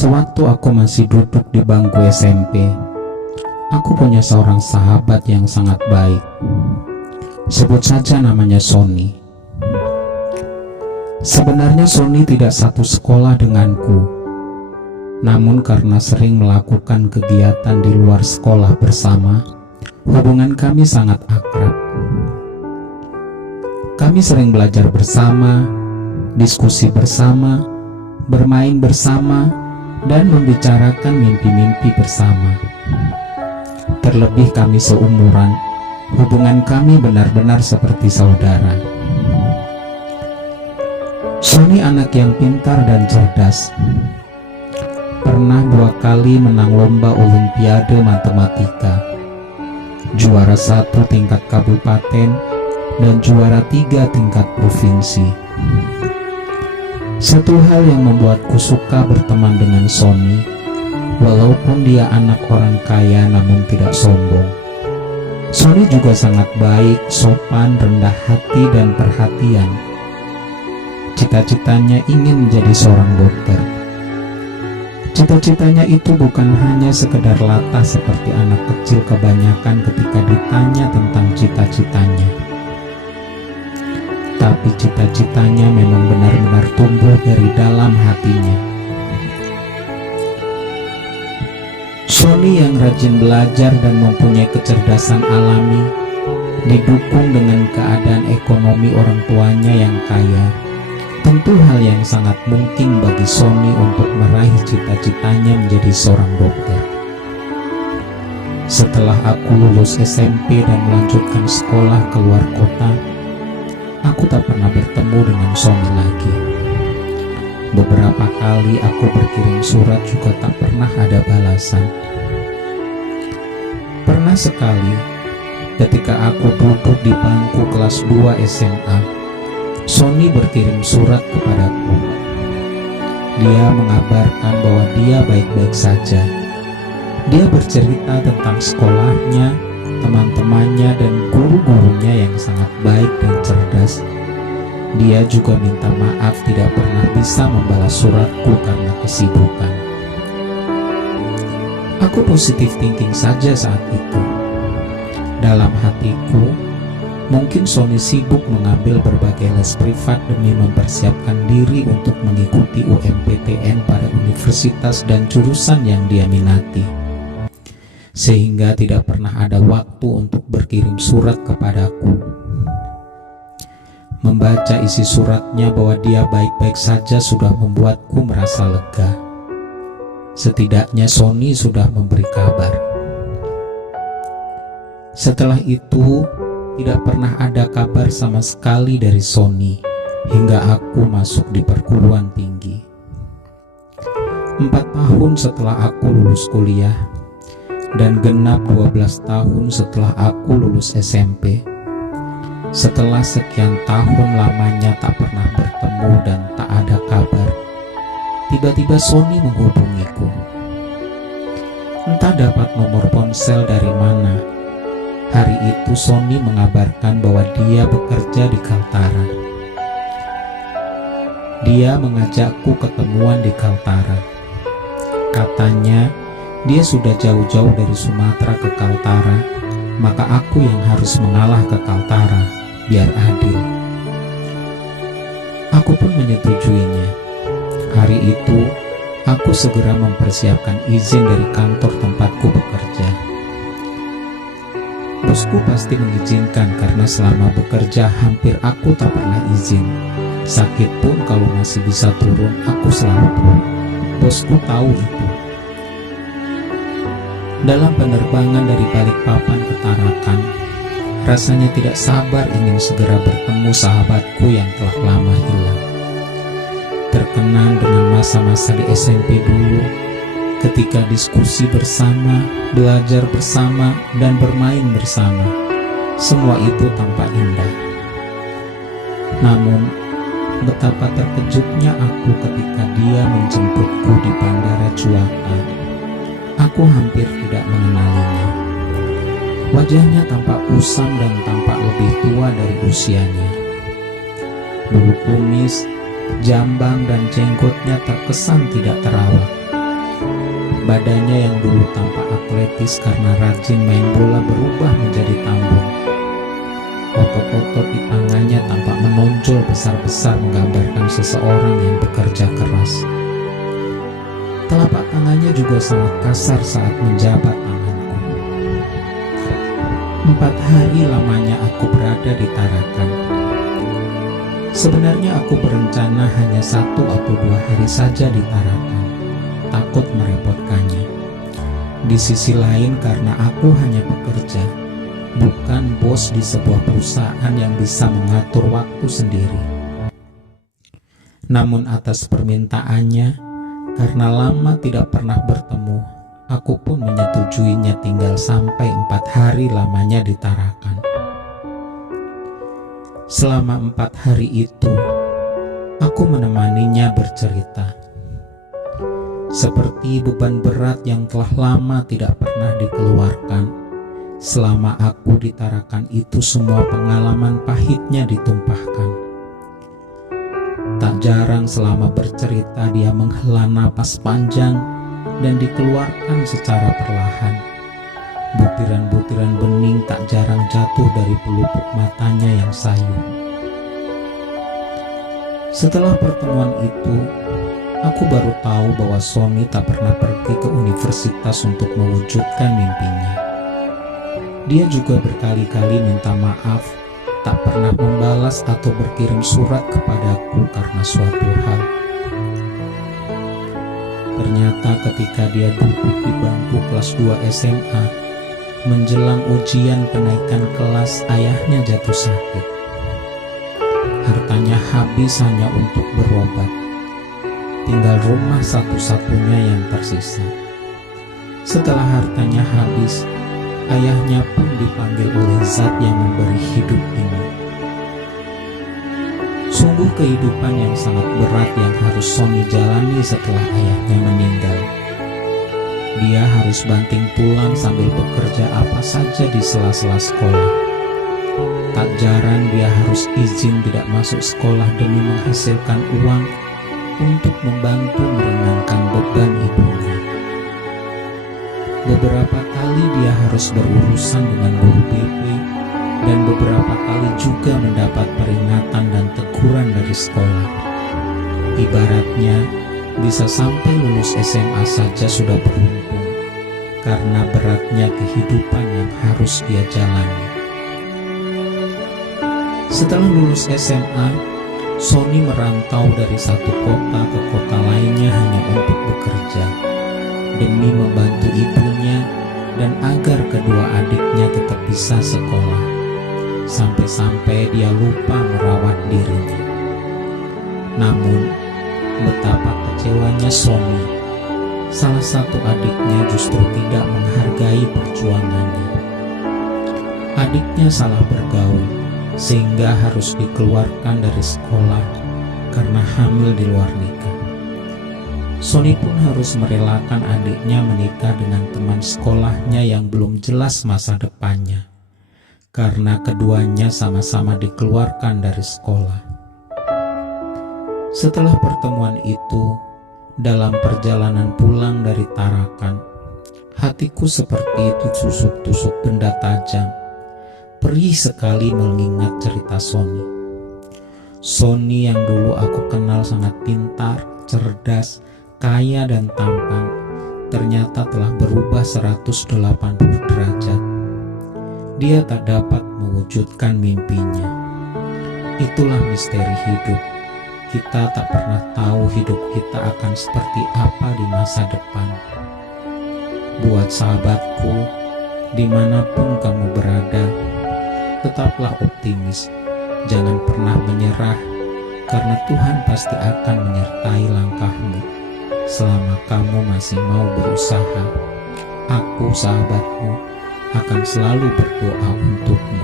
Sewaktu aku masih duduk di bangku SMP, aku punya seorang sahabat yang sangat baik. Sebut saja namanya Sony. Sebenarnya Sony tidak satu sekolah denganku, namun karena sering melakukan kegiatan di luar sekolah bersama, hubungan kami sangat akrab. Kami sering belajar bersama, diskusi bersama, bermain bersama, dan membicarakan mimpi-mimpi bersama. Terlebih kami seumuran, hubungan kami benar-benar seperti saudara. Sony anak yang pintar dan cerdas. Pernah 2 kali menang lomba olimpiade matematika, juara 1 tingkat kabupaten dan juara 3 tingkat provinsi. Satu hal yang membuatku suka berteman dengan Sony, walaupun dia anak orang kaya namun tidak sombong. Sony juga sangat baik, sopan, rendah hati, dan perhatian. Cita-citanya ingin menjadi seorang dokter. Cita-citanya itu bukan hanya sekedar latah seperti anak kecil kebanyakan ketika ditanya tentang cita-citanya, tapi cita-citanya memang benar-benar tumbuh dari dalam hatinya. Sony yang rajin belajar dan mempunyai kecerdasan alami, didukung dengan keadaan ekonomi orang tuanya yang kaya, tentu hal yang sangat mungkin bagi Sony untuk meraih cita-citanya menjadi seorang dokter. Setelah aku lulus SMP dan melanjutkan sekolah ke luar kota, aku tak pernah bertemu dengan Sony lagi. Beberapa kali aku berkirim surat juga tak pernah ada balasan. Pernah sekali, ketika aku duduk di bangku kelas 2 SMA, Sony berkirim surat kepadaku. Dia mengabarkan bahwa dia baik-baik saja. Dia bercerita tentang sekolahnya, teman-temannya, dan guru-gurunya yang sangat baik dan cerdas. Dia juga minta maaf tidak pernah bisa membalas suratku karena kesibukan. Aku positif thinking saja saat itu. Dalam hatiku, mungkin Sony sibuk mengambil berbagai les privat demi mempersiapkan diri untuk mengikuti UMPTN pada universitas dan jurusan yang dia minati, sehingga tidak pernah ada waktu untuk berkirim surat kepadaku. Membaca isi suratnya bahwa dia baik-baik saja sudah membuatku merasa lega. Setidaknya Sony sudah memberi kabar. Setelah itu, tidak pernah ada kabar sama sekali dari Sony hingga aku masuk di perguruan tinggi. 4 tahun setelah aku lulus kuliah dan genap 12 tahun setelah aku lulus SMP. Setelah sekian tahun lamanya tak pernah bertemu dan tak ada kabar, tiba-tiba Sony menghubungiku. Entah dapat nomor ponsel dari mana, hari itu Sony mengabarkan bahwa dia bekerja di Kaltara. Dia mengajakku ketemuan di Kaltara. Katanya dia sudah jauh-jauh dari Sumatera ke Kaltara, maka aku yang harus mengalah ke Kaltara biar adil. Aku pun menyetujuinya. Hari itu aku segera mempersiapkan izin dari kantor tempatku bekerja. Bosku pasti mengizinkan karena selama bekerja hampir aku tak pernah izin. Sakit pun kalau masih bisa turun, aku selalu turun. Bosku tahu itu. Dalam penerbangan dari Balikpapan ke Tarakan, rasanya tidak sabar ingin segera bertemu sahabatku yang telah lama hilang. Terkenang dengan masa-masa di SMP dulu, ketika diskusi bersama, belajar bersama, dan bermain bersama. Semua itu tampak indah. Namun, betapa terkejutnya aku ketika dia menjemputku di Bandara Juanda. Aku hampir tidak mengenalinya. Wajahnya tampak usang dan tampak lebih tua dari usianya. Bulu kumis, jambang, dan jenggotnya terkesan tidak terawat. Badannya yang dulu tampak atletis karena rajin main bola berubah menjadi tambun. Otot-otot di tangannya tampak menonjol besar-besar menggambarkan seseorang yang bekerja keras. Telapak tangannya juga sangat kasar saat menjabat tanganku. 4 hari lamanya aku berada di Tarakan. Sebenarnya aku berencana hanya 1 atau 2 hari saja di Tarakan, takut merepotkannya. Di sisi lain karena aku hanya bekerja, bukan bos di sebuah perusahaan yang bisa mengatur waktu sendiri. Namun atas permintaannya, karena lama tidak pernah bertemu, aku pun menyetujuinya tinggal sampai 4 hari lamanya di Tarakan. Selama 4 hari itu, aku menemaninya bercerita. Seperti beban berat yang telah lama tidak pernah dikeluarkan. Selama aku di Tarakan itu semua pengalaman pahitnya ditumpahkan. Tak jarang selama bercerita dia menghela napas panjang dan dikeluarkan secara perlahan. Butiran-butiran bening tak jarang jatuh dari pelupuk matanya yang sayu. Setelah pertemuan itu, aku baru tahu bahwa Sony tak pernah pergi ke universitas untuk mewujudkan mimpinya. Dia juga berkali-kali minta maaf, tak pernah membalas atau berkirim surat kepadaku karena suatu hal. Ternyata ketika dia duduk di bangku kelas 2 SMA, menjelang ujian kenaikan kelas, ayahnya jatuh sakit. Hartanya habis hanya untuk berobat. Tinggal rumah satu-satunya yang tersisa. Setelah hartanya habis, ayahnya pun dipanggil oleh Zat yang memberi hidup ini. Sungguh kehidupan yang sangat berat yang harus Sony jalani setelah ayahnya meninggal. Dia harus banting tulang sambil bekerja apa saja di sela-sela sekolah. Tak jarang dia harus izin tidak masuk sekolah demi menghasilkan uang untuk membantu meringankan beban ibunya. Beberapa kali dia harus berurusan dengan guru BP dan beberapa kali juga mendapat peringatan dan teguran dari sekolah. Ibaratnya bisa sampai lulus SMA saja sudah beruntung karena beratnya kehidupan yang harus dia jalani. Setelah lulus SMA, Sony merantau dari satu kota ke kota lainnya hanya untuk bekerja, demi membantu ibunya dan agar kedua adiknya tetap bisa sekolah. Sampai-sampai dia lupa merawat dirinya. Namun, betapa kecewanya Sony. Salah satu adiknya justru tidak menghargai perjuangannya. Adiknya salah bergaul, sehingga harus dikeluarkan dari sekolah karena hamil di luar nikah. Sony pun harus merelakan adiknya menikah dengan teman sekolahnya yang belum jelas masa depannya, karena keduanya sama-sama dikeluarkan dari sekolah. Setelah pertemuan itu, dalam perjalanan pulang dari Tarakan, hatiku seperti ditusuk-tusuk benda tajam. Perih sekali mengingat cerita Sony. Sony yang dulu aku kenal sangat pintar, cerdas, kaya dan tampan, ternyata telah berubah 180 derajat. Dia tak dapat mewujudkan mimpinya. Itulah misteri hidup. Kita tak pernah tahu hidup kita akan seperti apa di masa depan. Buat sahabatku, dimanapun kamu berada, tetaplah optimis. Jangan pernah menyerah, karena Tuhan pasti akan menyertai langkahmu selama kamu masih mau berusaha. Aku, sahabatmu, akan selalu berdoa untukmu.